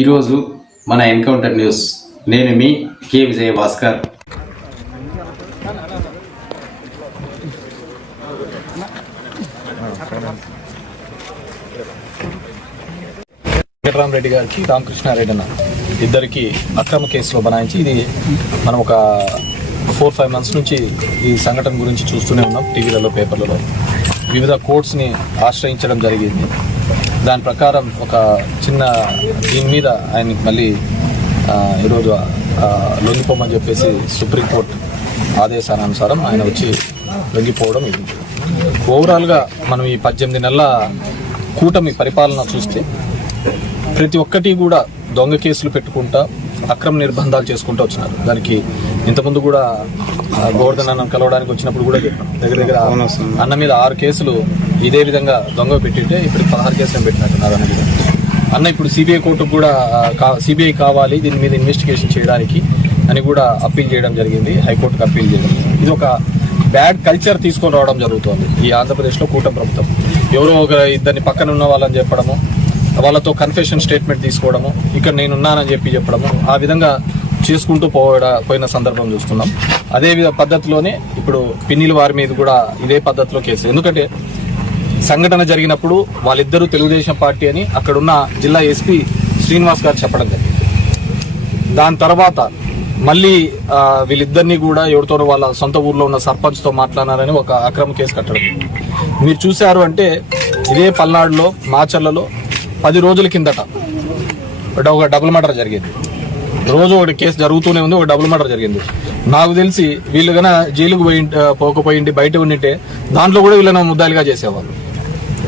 ఈరోజు మన encounter news, నేను మీ కే విజయ భాస్కర్. వెంకటరామరెడ్డి గారికి రామకృష్ణారెడ్డి అన్న ఇద్దరికి అక్రమ కేసులో బనాయించి, ఇది మనం ఒక 4-5 మంత్స్ నుంచి ఈ సంఘటన గురించి చూస్తూనే ఉన్నాం. టీవీలలో, పేపర్లలో వివిధ కోర్ట్స్ని ఆశ్రయించడం జరిగింది. దాని ప్రకారం ఒక చిన్న దీని మీద ఆయనకి మళ్ళీ ఈరోజు లొంగిపోమని చెప్పేసి సుప్రీంకోర్టు ఆదేశానుసారం ఆయన వచ్చి లొంగిపోవడం. ఇది ఓవరాల్గా మనం ఈ 18 నెలల కూటమి పరిపాలన చూస్తే ప్రతి ఒక్కటి కూడా దొంగ కేసులు పెట్టుకుంటా అక్రమ నిర్బంధాలు చేసుకుంటూ వచ్చినారు. దానికి ఇంతకుముందు కూడా గోవర్ధన్ అన్న కలవడానికి వచ్చినప్పుడు కూడా దగ్గర అన్న మీద 6 కేసులు ఇదే విధంగా దొంగ పెట్టింటే ఇప్పుడు 16 కేసులు పెట్టినట్టున్నారు అన్న మీద. అన్న ఇప్పుడు సిబిఐ కోర్టుకు కూడా సిబిఐ కావాలి దీని మీద ఇన్వెస్టిగేషన్ చేయడానికి అని కూడా అప్పీల్ చేయడం జరిగింది, హైకోర్టుకు అప్పీల్ చేయడం. ఇది ఒక బ్యాడ్ కల్చర్ తీసుకొని రావడం జరుగుతుంది ఈ ఆంధ్రప్రదేశ్లో కూటమి ప్రభుత్వం. ఎవరో ఒక ఇద్దరిని పక్కన ఉన్న వాళ్ళని చెప్పడము, వాళ్ళతో కన్ఫెషన్ స్టేట్మెంట్ తీసుకోవడము, ఇక్కడ నేనున్నానని చెప్పడము, ఆ విధంగా చేసుకుంటూ పోయిన సందర్భం చూస్తున్నాం. అదే పద్ధతిలోనే ఇప్పుడు పిన్నిల వారి మీద కూడా ఇదే పద్ధతిలో కేసు. ఎందుకంటే సంఘటన జరిగినప్పుడు వాళ్ళిద్దరూ తెలుగుదేశం పార్టీ అని అక్కడున్న జిల్లా ఎస్పీ శ్రీనివాస్ గారు చెప్పడం జరిగింది. దాని తర్వాత మళ్ళీ వీళ్ళిద్దరినీ కూడా ఎవరితోనో వాళ్ళ సొంత ఊర్లో ఉన్న సర్పంచ్తో మాట్లాడారని ఒక అక్రమ కేసు కట్టడం మీరు చూశారు. అంటే ఇదే పల్నాడులో మాచర్లలో 10 రోజుల కిందట ఒక డబుల్ మర్డర్ జరిగింది. రోజు ఒకటి కేసు జరుగుతూనే ఉంది, ఒక డబుల్ మర్డర్ జరిగింది. నాకు తెలిసి వీళ్ళు కన్నా జైలుకు పోకపోయింది బయట ఉండింటే దాంట్లో కూడా వీళ్ళని ముద్దాయిలుగా చేసేవాళ్ళు.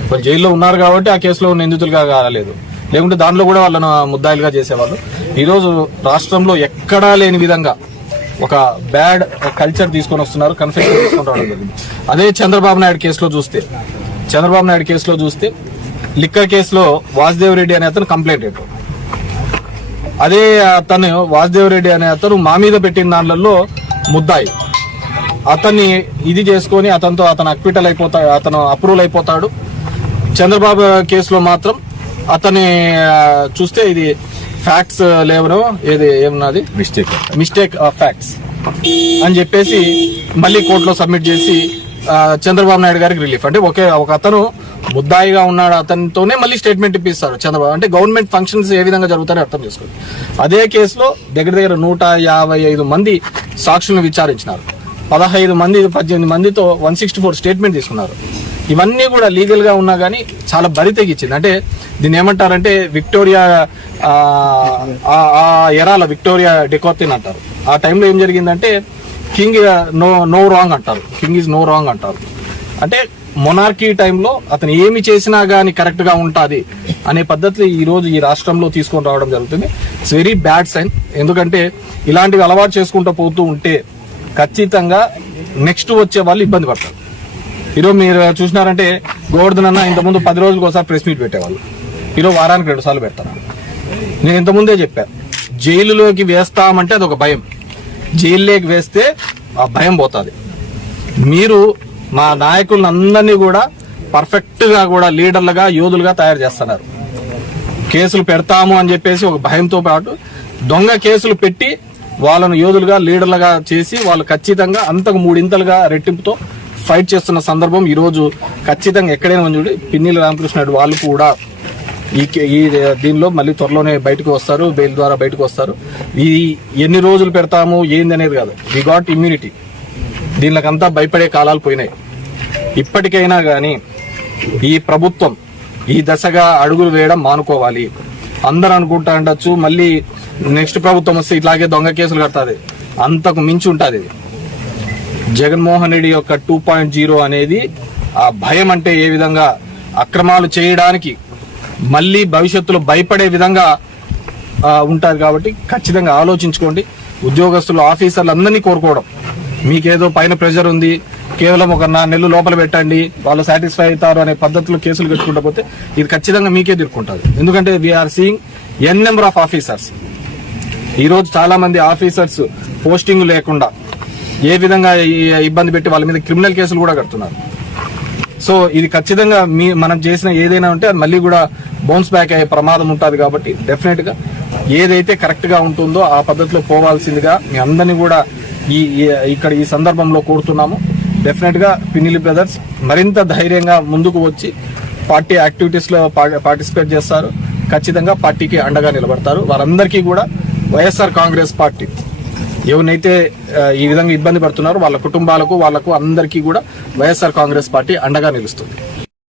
వాళ్ళు జైల్లో ఉన్నారు కాబట్టి ఆ కేసులో నిందితులుగా కాలేదు, లేకుంటే దాంట్లో కూడా వాళ్ళను ముద్దాయిలుగా చేసేవాళ్ళు. ఈరోజు రాష్ట్రంలో ఎక్కడా లేని విధంగా ఒక బ్యాడ్ కల్చర్ తీసుకొని వస్తున్నారు, కన్ఫెషన్ తీసుకొని రావడం జరిగింది. అదే చంద్రబాబు నాయుడు కేసులో చూస్తే లిక్కర్ కేసులో వాసుదేవరెడ్డి అనే అతను కంప్లైంట్ పెట్టాడు. అదే అతను వాసుదేవరెడ్డి అనే అతను మా మీద పెట్టిన దాంట్లో ముద్దాయి. అతన్ని ఇది చేసుకొని అతను అక్విటల్ అయిపోతాడు, అతను అప్రూవల్ అయిపోతాడు. చంద్రబాబు కేసులో మాత్రం అతని చూస్తే ఇది ఫ్యాక్ట్స్ లేవనో ఏమన్నది మిస్టేక్ ఆఫ్ ఫ్యాక్ట్స్ అని చెప్పేసి మళ్ళీ కోర్టులో సబ్మిట్ చేసి చంద్రబాబు నాయుడు గారికి రిలీఫ్. అంటే ఒక అతను ముద్దాయిగా ఉన్నాడు, అతనితోనే మళ్ళీ స్టేట్మెంట్ ఇప్పిస్తారు చంద్రబాబు. అంటే గవర్నమెంట్ ఫంక్షన్స్ ఏ విధంగా జరుగుతాయో అర్థం చేసుకోండి. అదే కేసులో దగ్గర 155 మంది సాక్షులను విచారించినారు. 18 మందితో 164 స్టేట్మెంట్ తీసుకున్నారు. ఇవన్నీ కూడా లీగల్ గా ఉన్నా కానీ చాలా బరి తెగించింది. అంటే దీన్ని ఏమంటారంటే విక్టోరియా ఎరాల విక్టోరియా డెకోర్తిన్ అంటారు. ఆ టైంలో ఏం జరిగిందంటే కింగ్ నో రాంగ్ అంటారు, కింగ్ ఈజ్ నో రాంగ్ అంటారు. అంటే మొనార్కీ టైంలో అతను ఏమి చేసినా గానీ కరెక్ట్ గా ఉంటుంది అనే పద్ధతిలో ఈ రోజు ఈ రాష్ట్రంలో తీసుకొని రావడం జరుగుతుంది. It's very bad sign. ఎందుకంటే ఇలాంటివి అలవాటు చేసుకుంటూ పోతూ ఉంటే ఖచ్చితంగా నెక్స్ట్ వచ్చే వాళ్ళు ఇబ్బంది పడతారు. ఈరోజు మీరు చూసినారంటే గోవర్ధన్ అన్న ఇంతకుముందు 10 రోజులకు ఒకసారి ప్రెస్ మీట్ పెట్టేవాళ్ళు, ఈరోజు వారానికి 2 సార్లు పెడతారు. నేను ఇంతకుముందే చెప్పాను, జైలులోకి వేస్తామంటే అది ఒక భయం, జైల్లోకి వేస్తే ఆ భయం పోతుంది. మీరు మా నాయకులందరినీ కూడా పర్ఫెక్ట్ గా కూడా లీడర్లుగా యోధులుగా తయారు చేస్తున్నారు. కేసులు పెడతాము అని చెప్పేసి ఒక భయంతో పాటు దొంగ కేసులు పెట్టి వాళ్ళను యోధులుగా లీడర్లుగా చేసి వాళ్ళు ఖచ్చితంగా అంతకు 3 ఇంతలుగా రెట్టింపుతో ఫైట్ చేస్తున్న సందర్భం ఈరోజు ఖచ్చితంగా ఎక్కడైనా చూడండి. పిన్నిల రామకృష్ణారెడ్డి వాళ్ళు కూడా ఈ దీనిలో మళ్ళీ త్వరలోనే బయటకు వస్తారు, బెయిల్ ద్వారా బయటకు వస్తారు. ఈ ఎన్ని రోజులు పెడతాము ఏంది అనేది కాదు, వి గాట్ ఇమ్యూనిటీ. దీనికంతా భయపడే కాలాలు పోయినాయి. ఇప్పటికైనా కానీ ఈ ప్రభుత్వం ఈ దశగా అడుగులు వేయడం మానుకోవాలి. అందరూ అనుకుంటా ఉండొచ్చు మళ్ళీ నెక్స్ట్ ప్రభుత్వం వస్తే ఇట్లాగే దొంగ కేసులు కడతాది, అంతకు మించి ఉంటుంది. జగన్మోహన్ రెడ్డి యొక్క 2.0 అనేది ఆ భయం అంటే ఏ విధంగా అక్రమాలు చేయడానికి మళ్ళీ భవిష్యత్తులో భయపడే విధంగా ఉంటుంది. కాబట్టి ఖచ్చితంగా ఆలోచించుకోండి. ఉద్యోగస్తులు, ఆఫీసర్లు అందరినీ కోరుకోవడం, మీకేదో పైన ప్రెషర్ ఉంది, కేవలం ఒక 4 నెలలు లోపల పెట్టండి వాళ్ళు సాటిస్ఫై అవుతారు అనే పద్ధతిలో కేసులు కట్టుకుంటూ పోతే ఇది ఖచ్చితంగా మీకే తిరుక్కుంటుంది. ఎందుకంటే we are seeing N number of officers. ఈరోజు చాలా మంది ఆఫీసర్స్ పోస్టింగ్ లేకుండా ఏ విధంగా ఇబ్బంది పెట్టి వాళ్ళ మీద క్రిమినల్ కేసులు కూడా కడుతున్నారు. సో ఇది ఖచ్చితంగా మనం చేసిన ఏదైనా ఉంటే అది మళ్ళీ కూడా బౌన్స్ బ్యాక్ అయ్యే ప్రమాదం ఉంటుంది. కాబట్టి డెఫినెట్ గా ఏదైతే కరెక్ట్ గా ఉంటుందో ఆ పద్ధతిలో పోవాల్సిందిగా మీ అందరినీ కూడా ఇక్కడ ఈ సందర్భంలో కోరుతున్నాము. డెఫినెట్ గా పిన్నిలి బ్రదర్స్ మరింత ధైర్యంగా ముందుకు వచ్చి పార్టీ యాక్టివిటీస్ లో పార్టిసిపేట్ చేస్తారు. ఖచ్చితంగా పార్టీకి అండగా నిలబడతారు. వారందరికీ కూడా వైఎస్ఆర్ కాంగ్రెస్ పార్టీ ఎవరినైతే ఈ విధంగా ఇబ్బంది పడుతున్నారో వాళ్ళ కుటుంబాలకు వాళ్ళకు అందరికీ కూడా వైఎస్ఆర్ కాంగ్రెస్ పార్టీ అండగా నిలుస్తుంది.